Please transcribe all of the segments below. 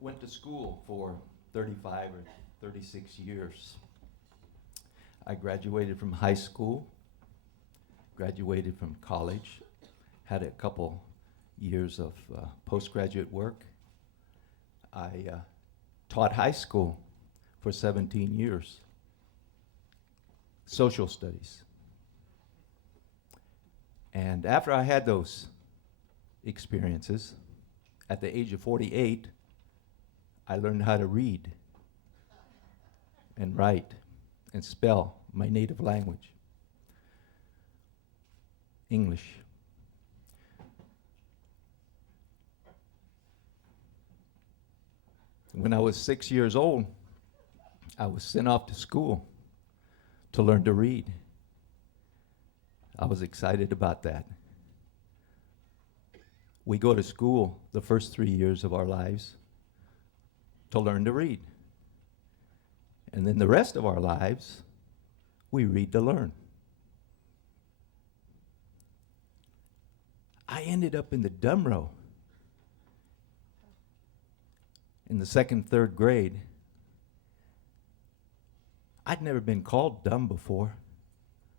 went to school for 35 or 36 years. I graduated from high school, graduated from college, had a couple years of postgraduate work. I taught high school for 17 years, social studies. And after I had those experiences, at the age of 48, I learned how to read and write and spell my native language, English. When I was 6 years old, I was sent off to school to learn to read. I was excited about that. We go to school the first 3 years of our lives to learn to read. And then the rest of our lives, we read to learn. I ended up in the dumb row in the second, third grade. I'd never been called dumb before.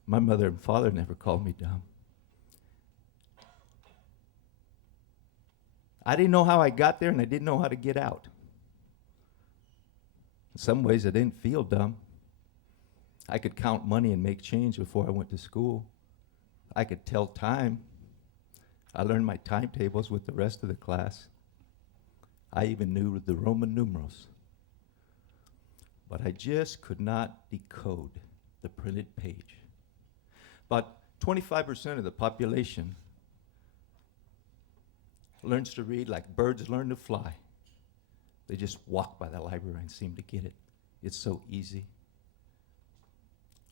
My mother and father never called me dumb. I didn't know how I got there, and I didn't know how to get out. In some ways, I didn't feel dumb. I could count money and make change before I went to school. I could tell time. I learned my timetables with the rest of the class. I even knew the Roman numerals. But I just could not decode the printed page. About 25% of the population learns to read like birds learn to fly. They just walk by the library and seem to get it. It's so easy.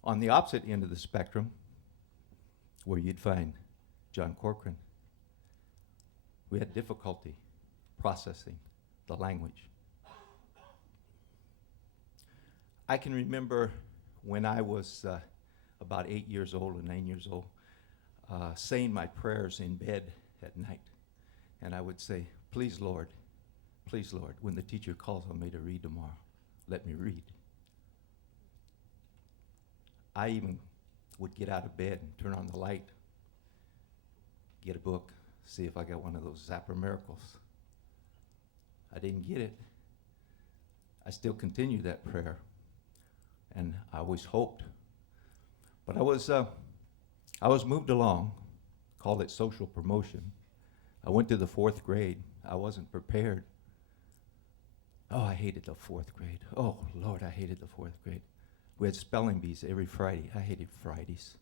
On the opposite end of the spectrum, where you'd find John Corcoran, we had difficulty processing the language. I can remember when I was about 8 years old or 9 years old, saying my prayers in bed at night. And I would say, please, Lord, when the teacher calls on me to read tomorrow, let me read. I even would get out of bed and turn on the light, get a book, see if I got one of those Zapper miracles. I didn't get it. I still continued that prayer, and I always hoped. But I was moved along, called it social promotion. I went to the fourth grade. I wasn't prepared. Oh, I hated the fourth grade. Oh, Lord, I hated the fourth grade. We had spelling bees every Friday. I hated Fridays.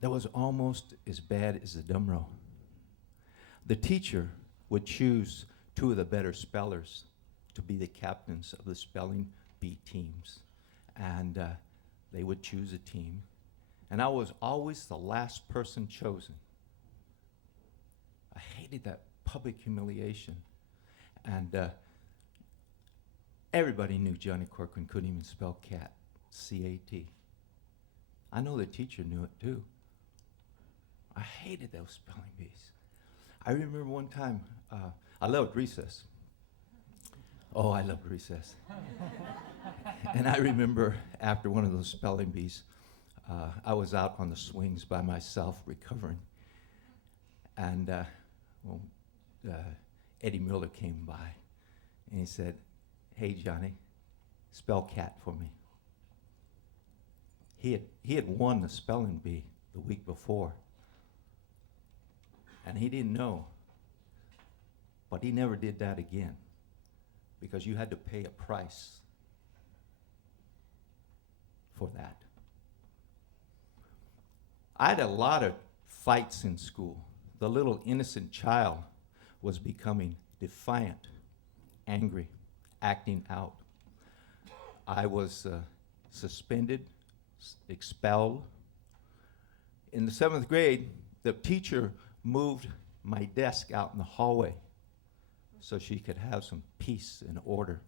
That was almost as bad as the dumb row. The teacher would choose two of the better spellers to be the captains of the spelling bee teams. And they would choose a team. And I was always the last person chosen. I hated that public humiliation. And everybody knew Johnny Corcoran couldn't even spell cat, C-A-T. I know the teacher knew it too. I hated those spelling bees. I remember one time, I loved recess. Oh, I loved recess. And I remember after one of those spelling bees, I was out on the swings by myself recovering. And Eddie Miller came by and he said, hey, Johnny, spell cat for me. He had won the spelling bee the week before. And he didn't know. But he never did that again, because you had to pay a price for that. I had a lot of fights in school. The little innocent child was becoming defiant, angry, acting out. I was suspended, expelled. In the 7th grade, the teacher moved my desk out in the hallway so she could have some peace and order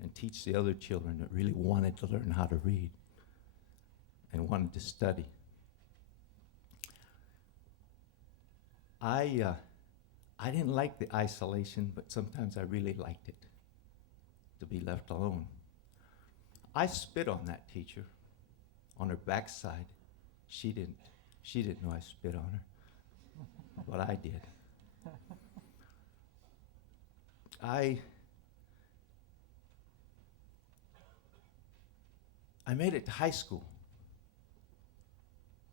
and teach the other children that really wanted to learn how to read and wanted to study. I didn't like the isolation, but sometimes I really liked it. to be left alone. I spit on that teacher on her backside. She didn't know I spit on her, but I did. I made it to high school.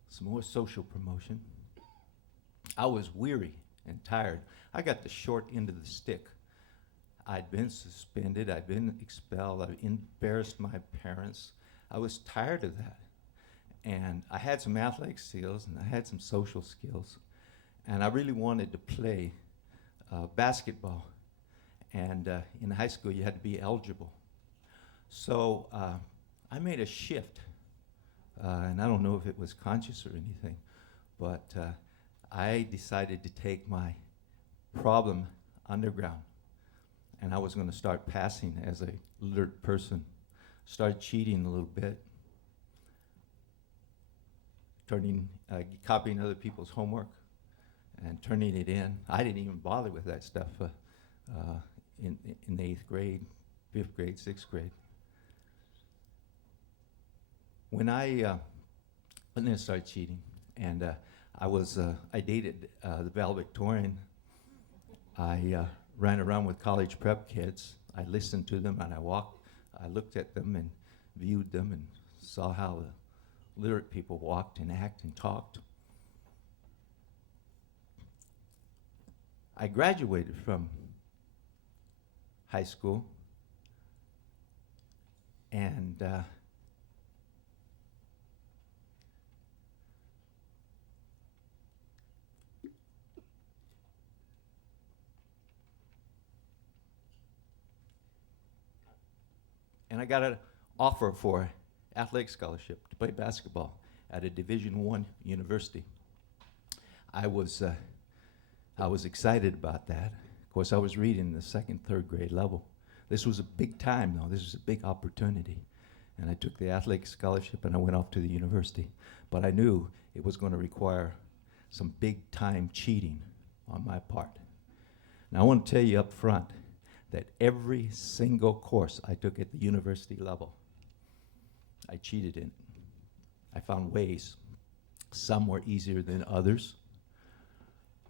Some more social promotion. I was weary and tired. I got the short end of the stick. I'd been suspended, I'd been expelled, I'd embarrassed my parents. I was tired of that. And I had some athletic skills and I had some social skills. And I really wanted to play basketball. And in high school, you had to be eligible. So I made a shift. And I don't know if it was conscious or anything, but I decided to take my problem underground. And I was going to start passing as a alert person. Started cheating a little bit, copying other people's homework and turning it in. I didn't even bother with that stuff in 8th grade, 5th grade, 6th grade. When I started cheating, and I dated the valedictorian. I ran around with college prep kids. I listened to them and I looked at them and viewed them and saw how the literate people walked and acted and talked. I graduated from high school and I got an offer for athletic scholarship to play basketball at a Division I university. I was excited about that. Of course, I was reading the 2nd, 3rd grade level. This was a big time, though. This was a big opportunity. And I took the athletic scholarship and I went off to the university. But I knew it was going to require some big time cheating on my part. Now, I want to tell you up front that every single course I took at the university level, I cheated in. I found ways. Some were easier than others.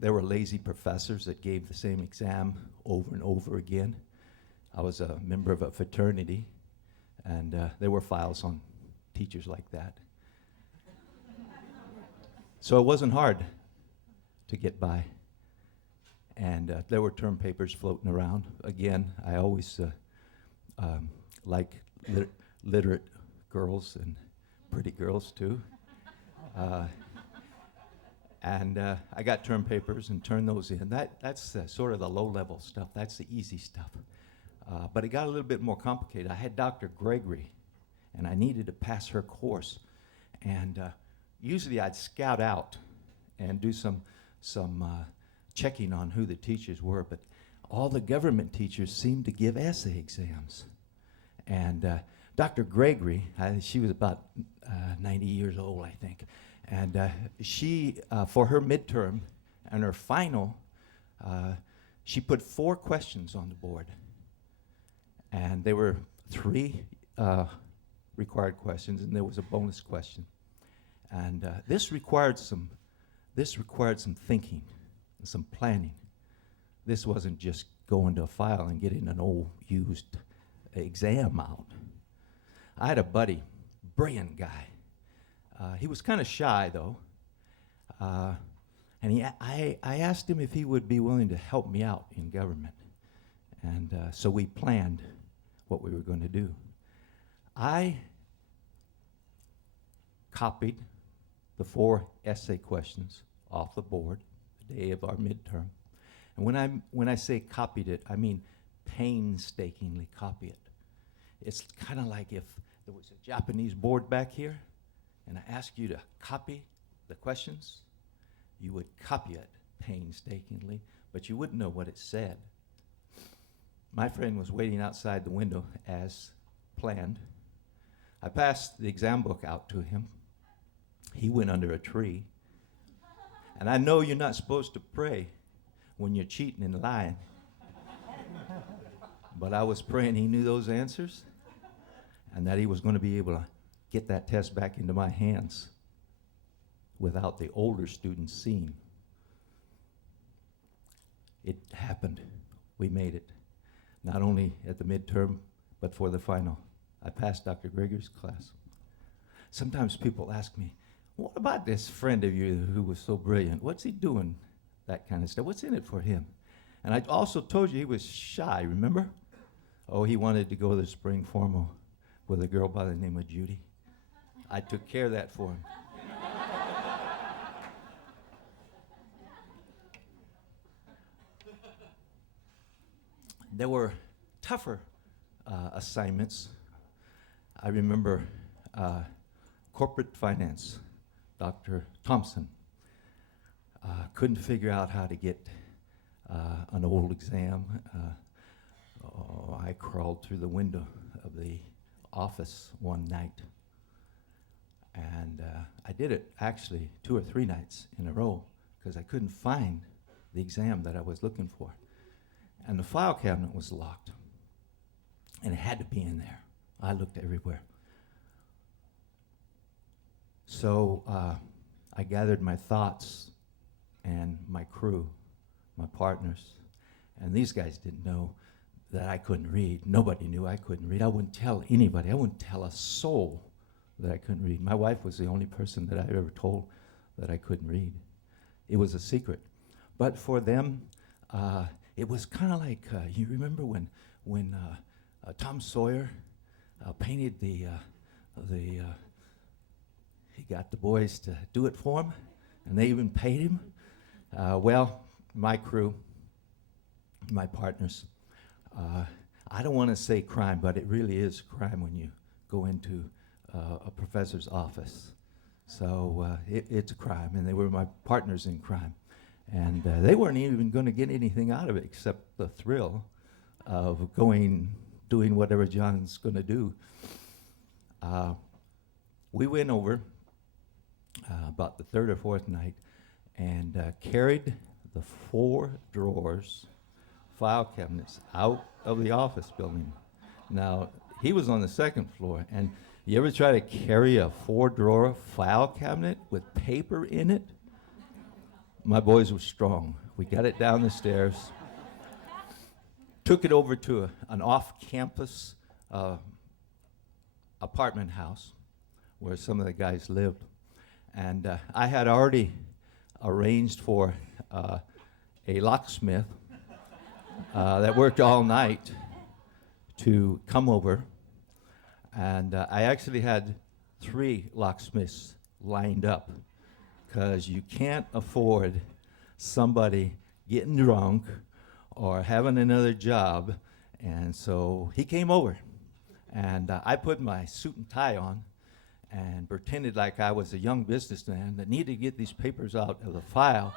There were lazy professors that gave the same exam over and over again. I was a member of a fraternity, and there were files on teachers like that. So it wasn't hard to get by. And there were term papers floating around. Again, I always like literate girls and pretty girls too. And I got term papers and turned those in. That's sort of the low-level stuff. That's the easy stuff. But it got a little bit more complicated. I had Dr. Gregory, and I needed to pass her course. And usually I'd scout out and do some checking on who the teachers were, but all the government teachers seemed to give essay exams. And Dr. Gregory, she was about 90 years old, I think, and she, for her midterm and her final, she put 4 questions on the board. And there were 3 required questions, and there was a bonus question. And this required some thinking and some planning. This wasn't just going to a file and getting an old used exam out. I had a buddy, brilliant guy. He was kind of shy though, and I asked him if he would be willing to help me out in government, and so we planned what we were going to do. I copied the 4 essay questions off the board the day of our midterm. And when I say copied it, I mean painstakingly copy it. It's kind of like if there was a Japanese board back here, and I asked you to copy the questions, you would copy it painstakingly, but you wouldn't know what it said. My friend was waiting outside the window as planned. I passed the exam book out to him. He went under a tree. And I know you're not supposed to pray when you're cheating and lying. But I was praying he knew those answers and that he was going to be able to get that test back into my hands without the older students seeing. It happened. We made it. Not only at the midterm, but for the final. I passed Dr. Greger's class. Sometimes people ask me, what about this friend of yours who was so brilliant? What's he doing? That kind of stuff. What's in it for him? And I also told you he was shy, remember? Oh, he wanted to go to the spring formal with a girl by the name of Judy. I took care of that for him. There were tougher assignments. I remember corporate finance, Dr. Thompson. Couldn't figure out how to get an old exam. I crawled through the window of the office one night. And I did it actually 2 or 3 nights in a row because I couldn't find the exam that I was looking for. And the file cabinet was locked. And it had to be in there. I looked everywhere. So I gathered my thoughts and my crew, my partners. And these guys didn't know that I couldn't read. Nobody knew I couldn't read. I wouldn't tell anybody. I wouldn't tell a soul that I couldn't read. My wife was the only person that I ever told that I couldn't read. It was a secret. But for them, it was kind of like, you remember when Tom Sawyer painted he got the boys to do it for him, and they even paid him. Well, my crew, my partners, I don't want to say crime, but it really is crime when you go into a professor's office. So it's a crime, and they were my partners in crime. And they weren't even going to get anything out of it except the thrill of doing whatever John's going to do. We went over about the 3rd or 4th night and carried the 4 drawers, file cabinets, out of the office building. Now, he was on the 2nd floor, and you ever try to carry a 4-drawer file cabinet with paper in it? My boys were strong. We got it down the stairs, took it over to an off-campus apartment house where some of the guys lived. And I had already arranged for a locksmith that worked all night to come over. And I actually had 3 locksmiths lined up, because you can't afford somebody getting drunk or having another job. And so he came over, and I put my suit and tie on and pretended like I was a young businessman that needed to get these papers out of the file.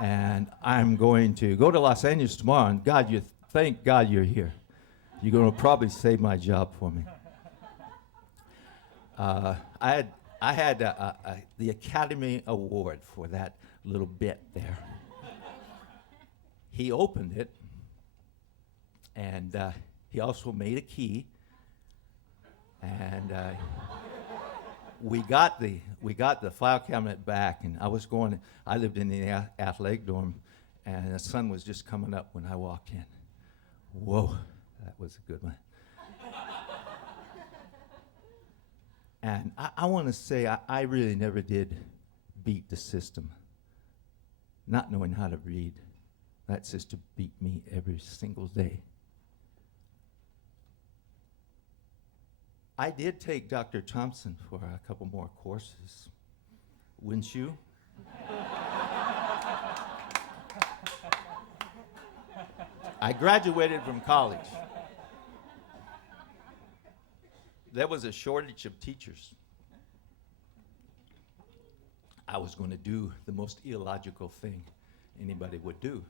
And I'm going to go to Los Angeles tomorrow, and God, thank God you're here. You're going to probably save my job for me. I had the Academy Award for that little bit there. He opened it, and he also made a key, and we got the file cabinet back. And I lived in the athletic dorm, and the sun was just coming up when I walked in. Whoa, that was a good one. And I want to say I really never did beat the system. Not knowing how to read, that system beat me every single day. I did take Dr. Thompson for a couple more courses. Wouldn't you? I graduated from college. There was a shortage of teachers. I was going to do the most illogical thing anybody would do.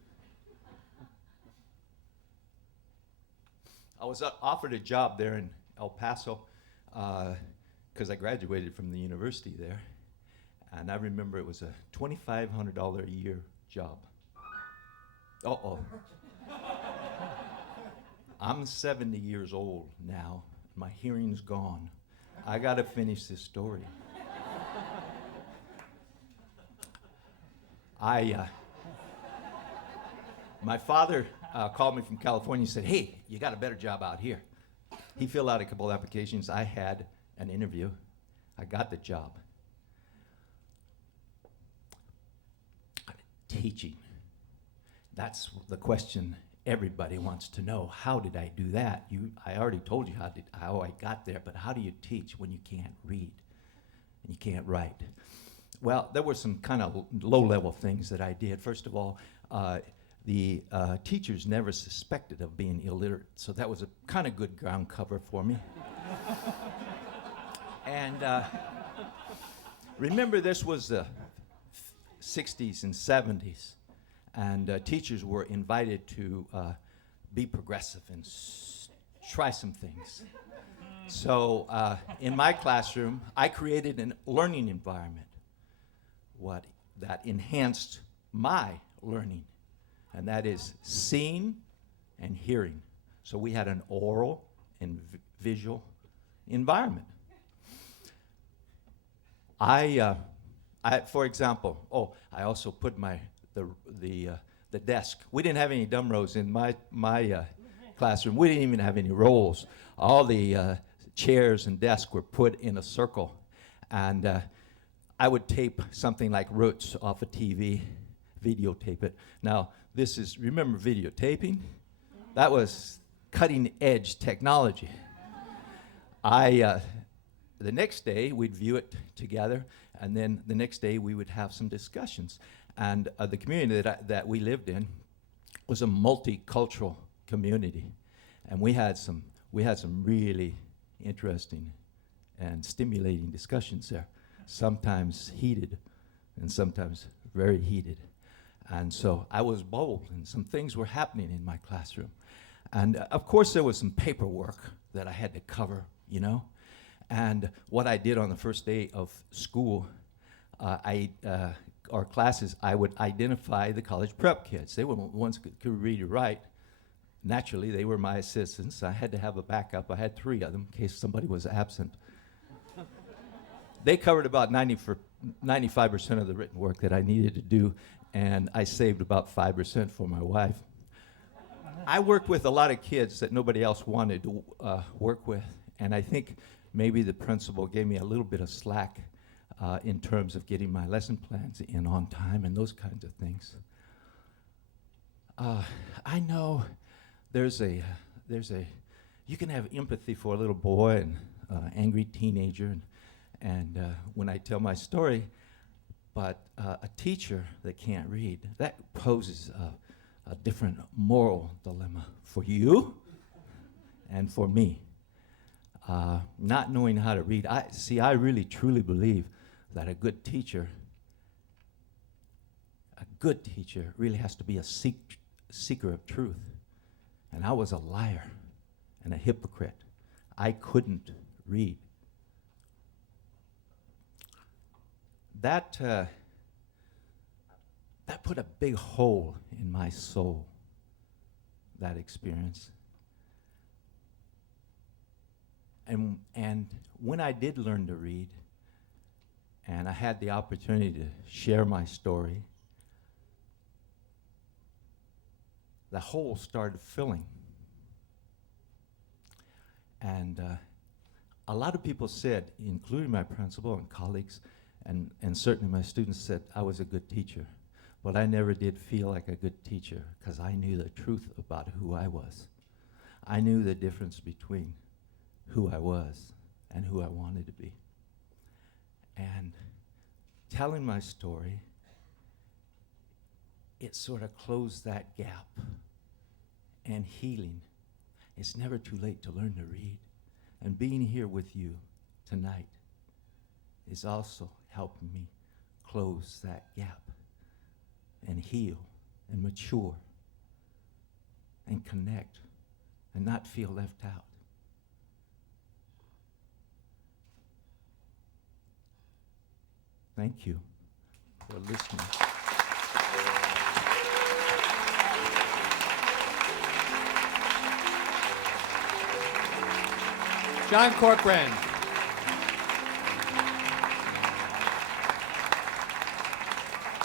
I was offered a job there in El Paso because I graduated from the university there. And I remember it was a $2,500 a year job. Uh-oh. I'm 70 years old now. My hearing's gone. I got to finish this story. My father called me from California and said, hey, you got a better job out here. He filled out a couple of applications. I had an interview. I got the job. Teaching. That's the question everybody wants to know. How did I do that? I already told you how I got there, but how do you teach when you can't read and you can't write? Well, there were some kind of low-level things that I did. First of all, the teachers never suspected of being illiterate, so that was a kind of good ground cover for me. And remember, this was the 60s and 70s, and teachers were invited to be progressive and try some things. So in my classroom, I created a learning environment that enhanced my learning, and that is seeing and hearing. So we had an oral and visual environment. For example, I also put the desk. We didn't have any dumb rows in my classroom. We didn't even have any rows. All the chairs and desks were put in a circle, and I would tape something like Roots off a TV, videotape it. Now, remember videotaping? That was cutting edge technology. The next day, we'd view it together, and then the next day, we would have some discussions. And the community that we lived in was a multicultural community, and we had some really interesting and stimulating discussions there, sometimes heated and sometimes very heated. And so I was bold, and some things were happening in my classroom. And of course, there was some paperwork that I had to cover, you know. And what I did on the first day of school, our classes, I would identify the college prep kids. They were the ones who could read or write. Naturally, they were my assistants. I had to have a backup. I had 3 of them in case somebody was absent. They covered about 95% of the written work that I needed to do, and I saved about 5% for my wife. I worked with a lot of kids that nobody else wanted to work with, and I think maybe the principal gave me a little bit of slack in terms of getting my lesson plans in on time and those kinds of things. I know you can have empathy for a little boy and angry teenager, and when I tell my story, but a teacher that can't read, that poses a different moral dilemma for you and for me. Not knowing how to read. I really truly believe that a good teacher really has to be a seeker of truth. And I was a liar and a hypocrite. I couldn't read. That put a big hole in my soul, that experience. And when I did learn to read, and I had the opportunity to share my story, the hole started filling. And a lot of people said, including my principal and colleagues, and certainly my students said I was a good teacher. But I never did feel like a good teacher because I knew the truth about who I was. I knew the difference between who I was and who I wanted to be. And telling my story, it sort of closed that gap. And healing. It's never too late to learn to read. And being here with you tonight is also helping me close that gap and heal and mature and connect and not feel left out. Thank you for listening. John Corcoran.